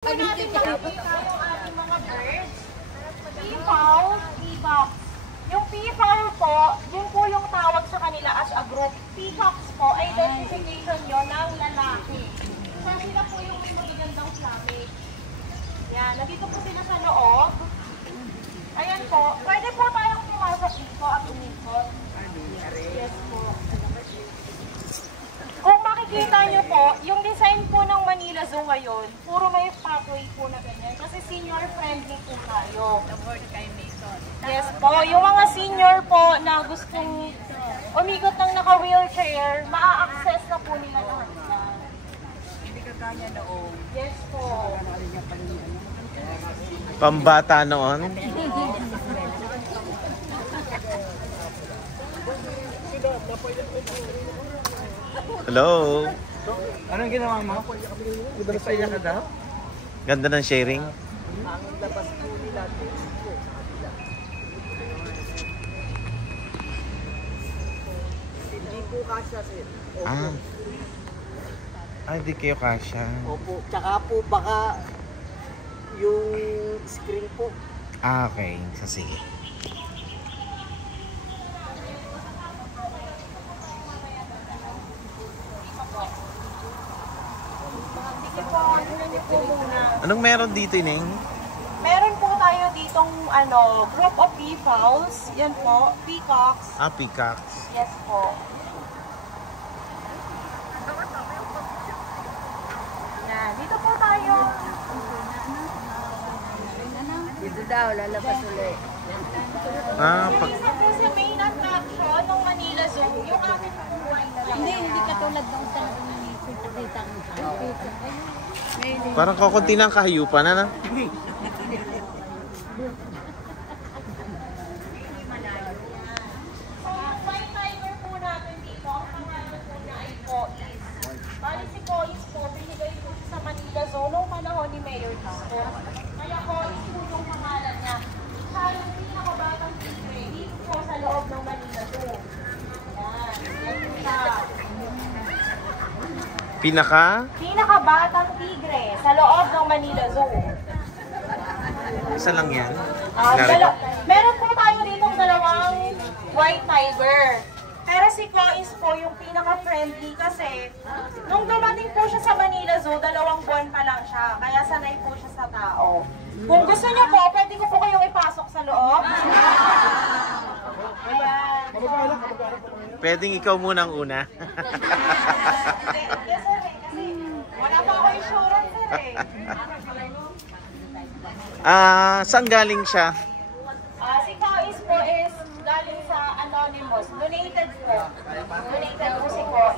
po natin makikita yung ating mga birds. Peafowl, peacocks. Yung peafowl po, yun po yung tawag sa kanila as a group. Peacocks po, identification yun ng lalaki. So sila po yung may magagandang plumage. Yan, nandito po sila sa loob. Ayan po, pwede po tayong pumasok dito at umikot. Yes po. Kung makikita nyo po, yung design po ng Manila Zoo ngayon, puro may pathway po na ganyan. Kasi senior friendly po tayo. Yes po, yung mga senior po na gustong umikot ng naka-wheelchair, maa-access na po nila lahat na. Hindi ka kanya noon. Yes po. Pambata noon. Hello. Anong ginawa mo? Masaya ka daw? Ganda ng sharing. Ang labas po nila po. Hindi po kasya sir. Ah. Hindi kayo kasya. Opo. Tsaka po baka yung screen po. Okay. So, sige. Sige po, tingnan niyo po muna. Anong meron dito, Ineng? Meron po tayo ditong group of peafowls. Yan po, peacocks. Peacocks. Yes po. Yan, dito po tayo. Dito daw, lalabas ulit. Isa po sa main attraction ng Manila Zoo, yung ating buhay na lang. Hindi katulad ng kita ng Parang kakunti ng kahayupan, ano? So, yung white tiger po natin dito, ang pangalan po niya ay Kois. Bali si Kois po, binigay po sa Manila Zoo noong panahon ni Mayor Tito. Kaya Kois po yung pangalan niya. Siya yung pinakabatang tigre dito po sa loob ng Manila Zoo. Yan. Yan po siya. Pinakabatang tigre sa loob ng Manila Zoo. Isa lang yan. Meron po tayo ditong dalawang white tiger. Pero si Kois po yung pinaka-friendly kasi nung dumating po siya sa Manila Zoo, 2 buwan pa lang siya. Kaya sanay po siya sa tao. Kung gusto niyo po, pwede ko po kayong ipasok sa loob. Ayan. Pwedeng ikaw muna ang una. Yes, sir. Kasi wala pa ako insurance, sir eh. Saan galing siya? Si Kois po is galing sa Anonymous. Donated po. Donated po si Kois.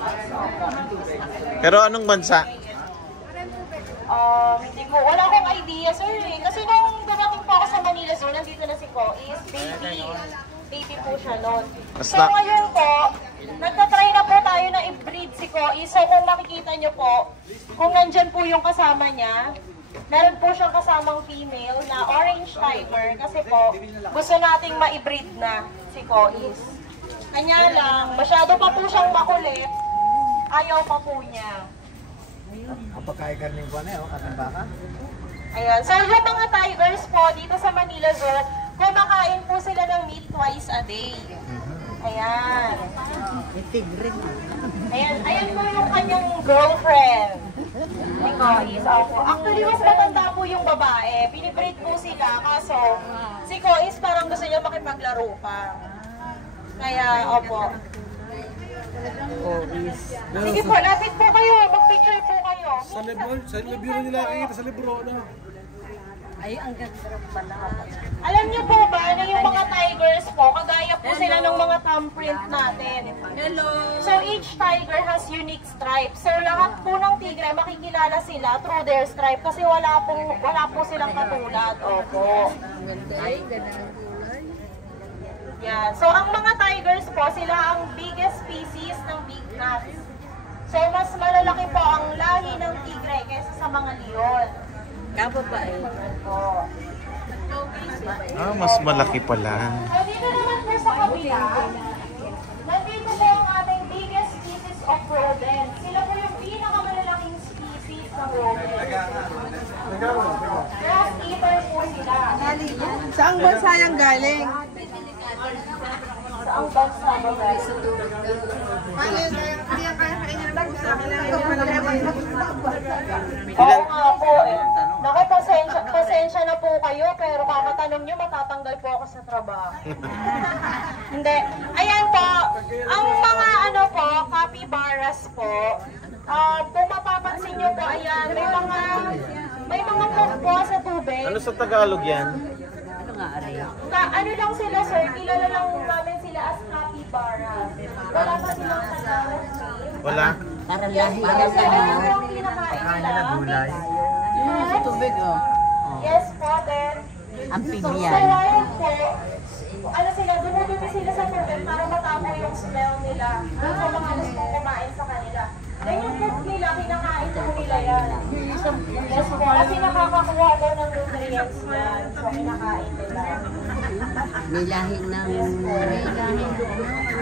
Pero anong bansa? Hindi ko. Wala akong idea, sir eh. Kasi nung dumating po ako sa Manila Zoo, nandito na si Kois. Baby po siya noon. So ngayon po, nagtatry na po tayo na i-breed si Kois. So kung makikita nyo po, kung nandyan po yung kasama niya, meron po siyang kasamang female na orange tiger kasi po gusto nating ma-breed na si Kois. Kanya lang, masyado pa po siyang makulit, ayaw pa po niya. Kapag kaya karning ko na yun, katang baka? Ayan, so yung mga tigers po dito sa Manila Zoo, kumakain po sila ng meat twice a day. Ayan. Tigre. Ayan po yung kanyang girlfriend. Kois, opo. Actually, mas matanda po yung babae. Pinibreed po sila, kaso si Kois parang gusto niya makipaglaro pa. Kaya, opo. Sige po, lapit po kayo. Mag-picture po kayo. Sa libro nila nakikita sa libro na. Ay, ang ganda pala. Alam niyo po ba na yung mga tigers po, kagaya po sila ng mga thumbprint natin. Hello! So each tiger has unique stripes. So lahat po ng tigre makikilala sila through their stripe kasi wala po silang katulad. Opo. Ay, ganda ng kulay. Yan. So ang mga tigers po, sila ang biggest species ng big cats. So mas malalaki po ang lahi ng tigre kaysa sa mga leon. Kababae. Opo. Mas malaki pala. So dito naman po sa kabila, nandito po ang ating biggest species of rodents. Sila po yung pinakamalalaking species ng Grass eater po sila. Saang bansa yan galing? Saang bansa ba guys? Oo nga po eh. Naku, pasensya na po kayo, pero kakatanong nyo, matatanggal po ako sa trabaho. Hindi. Ayan po, ang mga ano po, capybaras po, kung mapapansin nyo po, ayan, may mga float po sa tubig. Ano sa Tagalog yan? Ano nga, Aray? Ano lang sila sir, kilala lang namin sila as capybaras. Wala pa silang Tagalog name. Wala? Parang Yes, lahi. parang yung kinakain nila. Yung sa tubig, oh. Yes po, then. Amphibian. So, ayun po, ano sila, dumudumi sila sa tubig para matamo yung smell nila dun sa mga gustong kumain sa kanila. Then yung food nila, kinakain po nila yan. Yes po, kasi nakakakuha daw ng nutrients yan. So, kinakain nila. May lahi ng...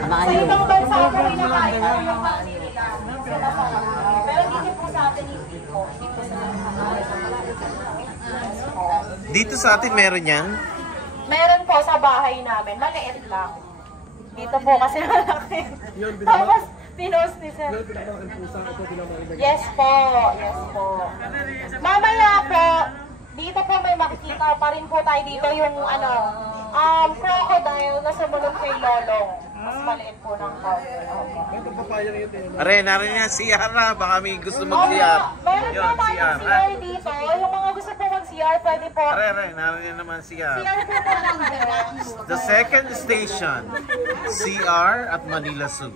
Sa ibang bansa po, kinakain po yung pati nila. So, masarap po. Pero dito po sa atin, hindi po. Hindi po sila nakakain sa Yes po. Dito sa atin meron yan? Meron po sa bahay namin, maliit lang. Dito po kasi malaki. Tapos, pinost ni Sir. Yes po, yes po. Mamaya po, dito po may makikita pa rin po tayo dito yung crocodile na sumunod kay Lolong. Mas maliit po ng Are, narin yan, CR na. Baka may gusto mag-CR. Meron Yun, po tayong CR. CR dito. Yung mga gusto po mag-CR, pwede po. Are, narin yan naman CR. CR po po lang dito. The second station, CR at Manila Zoo.